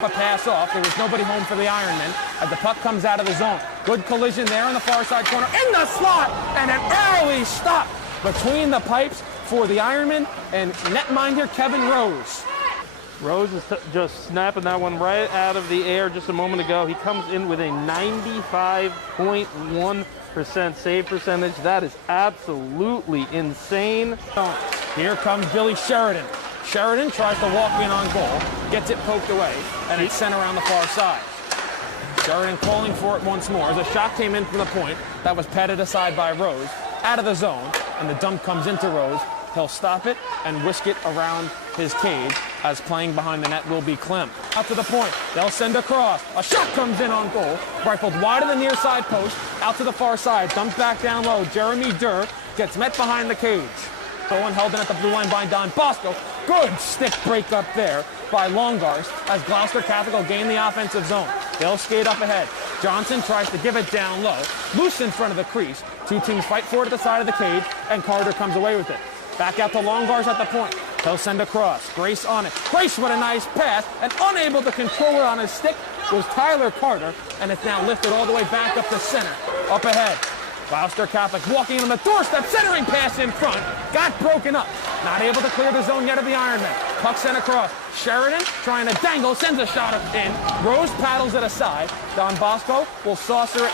A pass off. There was nobody home for the Ironman as the puck comes out of the zone. Good collision there on the far side corner in the slot, and an early stop between the pipes for the Ironman and netminder Kevin Rose. Rose is just snapping that one right out of the air just a moment ago. He comes in with a 95.1% save percentage. That is absolutely insane. Here comes Billy Sheridan. Sheridan tries to walk in on goal, gets it poked away, and it's sent around the far side. Sheridan calling for it once more. As a shot came in from the point, that was patted aside by Rose, out of the zone, and the dump comes into Rose. He'll stop it and whisk it around his cage as playing behind the net will be Clem. Out to the point, they'll send across. A shot comes in on goal, rifled wide of the near side post, out to the far side, dumped back down low. Jeremy Durr gets met behind the cage. One held in at the blue line by Don Bosco. Good stick break up there by Longarst as Gloucester Catholic will gain the offensive zone. They'll skate up ahead. Johnson tries to give it down low. Loose in front of the crease. Two teams fight for it at the side of the cage, and Carter comes away with it. Back out to Longarst at the point. He'll send across. Grace on it. Grace with a nice pass, and unable to control it on his stick was Tyler Carter, and it's now lifted all the way back up to center. Up ahead. Gloucester Catholic walking on the doorstep, centering pass in front, got broken up. Not able to clear the zone yet of the Ironman. Puck sent across. Sheridan trying to dangle, sends a shot in. Rose paddles it aside. Don Bosco will saucer it.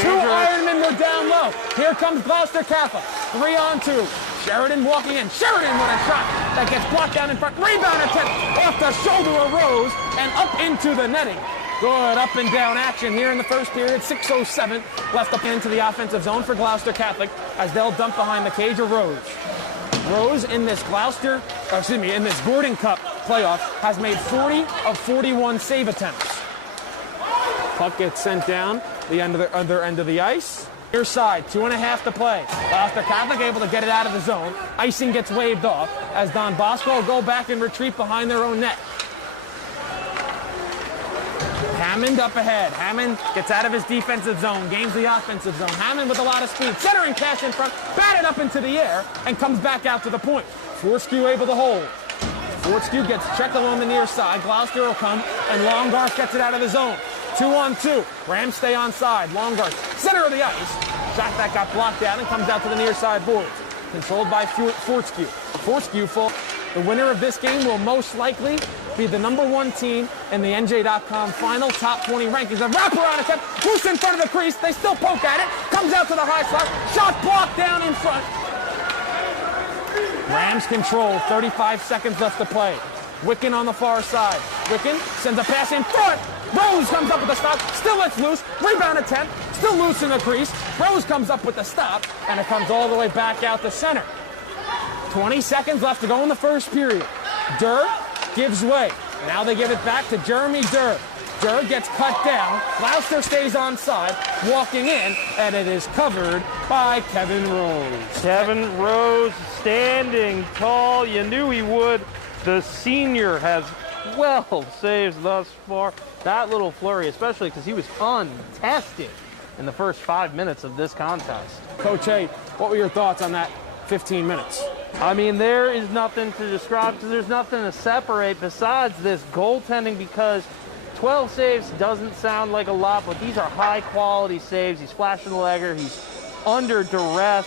Two Ironmen were down low. Here comes Gloucester Catholic. 3-on-2. Sheridan walking in. Sheridan with a shot that gets blocked down in front. Rebound attempt off the shoulder of Rose and up into the netting. Good up and down action here in the first period. 6:07 left up into the offensive zone for Gloucester Catholic as they'll dump behind the cage of Rose. Rose in this in this Gordon Cup playoff has made 40 of 41 save attempts. Puck gets sent down the other end of the ice. Near side, 2.5 to play. Gloucester Catholic able to get it out of the zone. Icing gets waved off as Don Bosco will go back and retreat behind their own net. Hammond up ahead. Hammond gets out of his defensive zone, gains the offensive zone. Hammond with a lot of speed, centering pass in front, batted up into the air, and comes back out to the point. Fortescue able to hold. Fortescue gets checked along the near side. Gloucester will come, and Longarst gets it out of the zone. 2-on-2. Rams stay on side. Longarst, center of the ice. Shot that got blocked out and comes out to the near side boards. Controlled by Fortescue. Fortescue full. The winner of this game will most likely be the #1 team in the NJ.com final top 20 rankings. A wraparound attempt, loose in front of the crease. They still poke at it. Comes out to the high slot. Shot blocked down in front. Rams control. 35 seconds left to play. Wicken on the far side. Wicken sends a pass in front. Rose comes up with the stop. Still it's loose. Rebound attempt. Still loose in the crease. Rose comes up with the stop, and it comes all the way back out to center. 20 seconds left to go in the first period. Durr gives way. Now they give it back to Jeremy Durr. Durr gets cut down. Gloucester stays on side, walking in, and it is covered by Kevin Rose. Kevin Rose standing tall. You knew he would. The senior has 12 saves thus far. That little flurry, especially because he was untested in the first 5 minutes of this contest. Coach A, what were your thoughts on that 15 minutes? I mean, there is nothing to describe because there's nothing to separate besides this goaltending, because 12 saves doesn't sound like a lot, but these are high-quality saves. He's flashing the legger. He's under duress.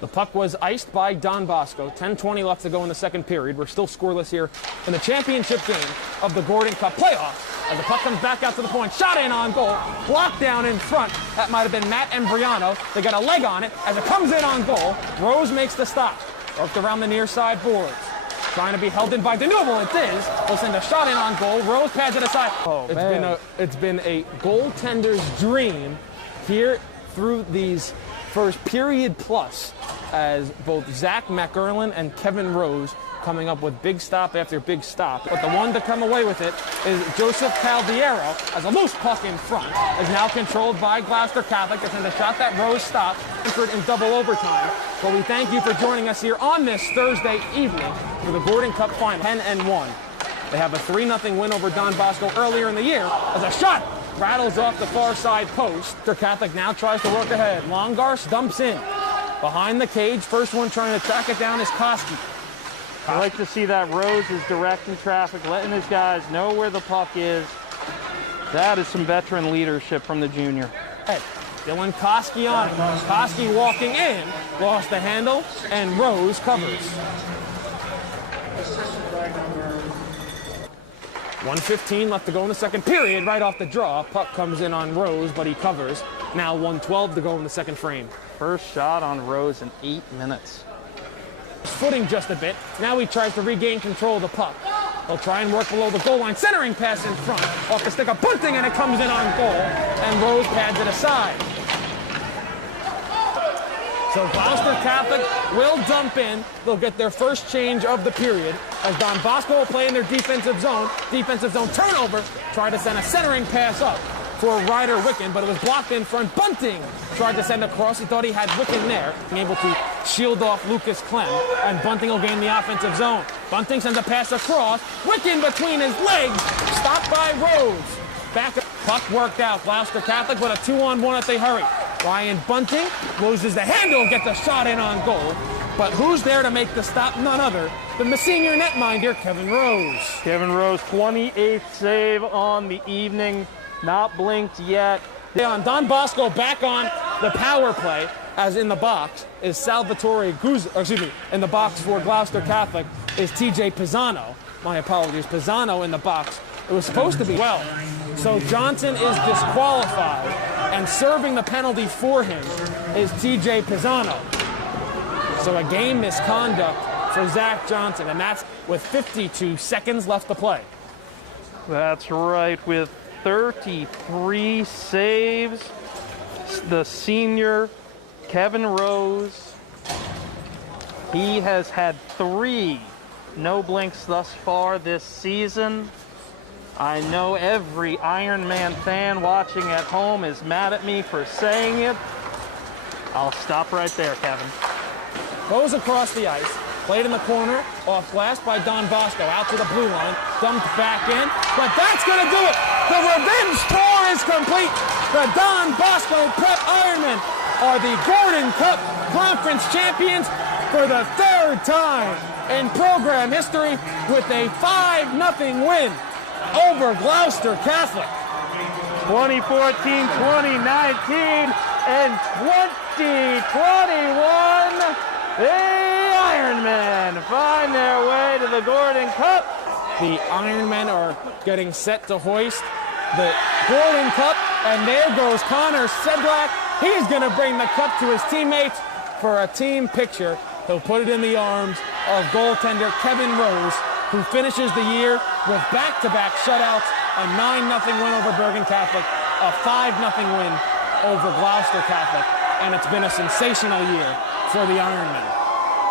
The puck was iced by Don Bosco. 10:20 left to go in the second period. We're still scoreless here in the championship game of the Gordon Cup playoffs. As the puck comes back out to the point, shot in on goal, blocked down in front. That might have been Matt Embriano. They got a leg on it. As it comes in on goal, Rose makes the stop. Worked around the near side boards. Trying to be held in by Denouvel. It is. They'll send a shot in on goal. Rose pads it aside. It's been a goaltender's dream here through these first period plus, as both Zach McErlin and Kevin Rose coming up with big stop after big stop. But the one to come away with it is Joseph Caldiero, as a loose puck in front, is now controlled by Gloucester Catholic. It's in the shot that Rose stopped, entered in double overtime. But we thank you for joining us here on this Thursday evening for the Gordon Cup final. 10-1. They have a 3-0 win over Don Bosco earlier in the year as a shot rattles off the far side post. Gloucester Catholic now tries to work ahead. Longarst dumps in behind the cage. First one trying to track it down is Koski. I like to see that Rose is directing traffic, letting his guys know where the puck is. That is some veteran leadership from the junior. Hey, Dylan Koski on it. Koski walking in, lost the handle, and Rose covers. 1:15 left to go in the second period. Right off the draw, puck comes in on Rose, but he covers. Now 1:12 to go in the second frame. First shot on Rose in 8 minutes. Footing just a bit. Now he tries to regain control of the puck. He'll try and work below the goal line. Centering pass in front. Off the stick of Bunting, and it comes in on goal. And Rose pads it aside. So Gloucester Catholic will dump in. They'll get their first change of the period as Don Bosco will play in their defensive zone. Defensive zone turnover. Try to send a centering pass up for Ryder Wicken, but it was blocked in front. Bunting tried to send across. He thought he had Wicken there, being able to shield off Lucas Clem, and Bunting will gain the offensive zone. Bunting sends a pass across. Wicken between his legs, stopped by Rose. Back up, puck worked out. Gloucester Catholic with a 2-on-1 if they hurry. Ryan Bunting loses the handle, gets the shot in on goal. But who's there to make the stop? None other than the senior netminder, Kevin Rose. Kevin Rose, 28th save on the evening. Not blinked yet. Don Bosco back on the power play, as in the box is Salvatore Guzzo, in the box for Gloucester Catholic is TJ Pisano. My apologies, Pisano in the box. It was supposed to be well. So Johnson is disqualified, and serving the penalty for him is TJ Pisano. So a game misconduct for Zach Johnson, and that's with 52 seconds left to play. That's right, with 33 saves, the senior Kevin Rose, he has had 3 no blinks thus far this season. I know every Ironman fan watching at home is mad at me for saying it. I'll stop right there, Kevin. Goes across the ice, played in the corner, off glass by Don Bosco, out to the blue line, dumped back in, but that's going to do it. The revenge tour is complete. The Don Bosco Prep Ironmen are the GordonCup Conference champions for the 3rd time in program history with a 5-0 win over Gloucester Catholic. 2014, 2019, and 2021, the Ironmen find their way to the GordonCup. The Ironmen are getting set to hoist the GordonCup, and there goes Connor Sedlak. He's going to bring the cup to his teammates for a team picture. He'll put it in the arms of goaltender Kevin Rose, who finishes the year with back-to-back shutouts, a 9-0 win over Bergen Catholic, a 5-0 win over Gloucester Catholic, and it's been a sensational year for the Ironmen.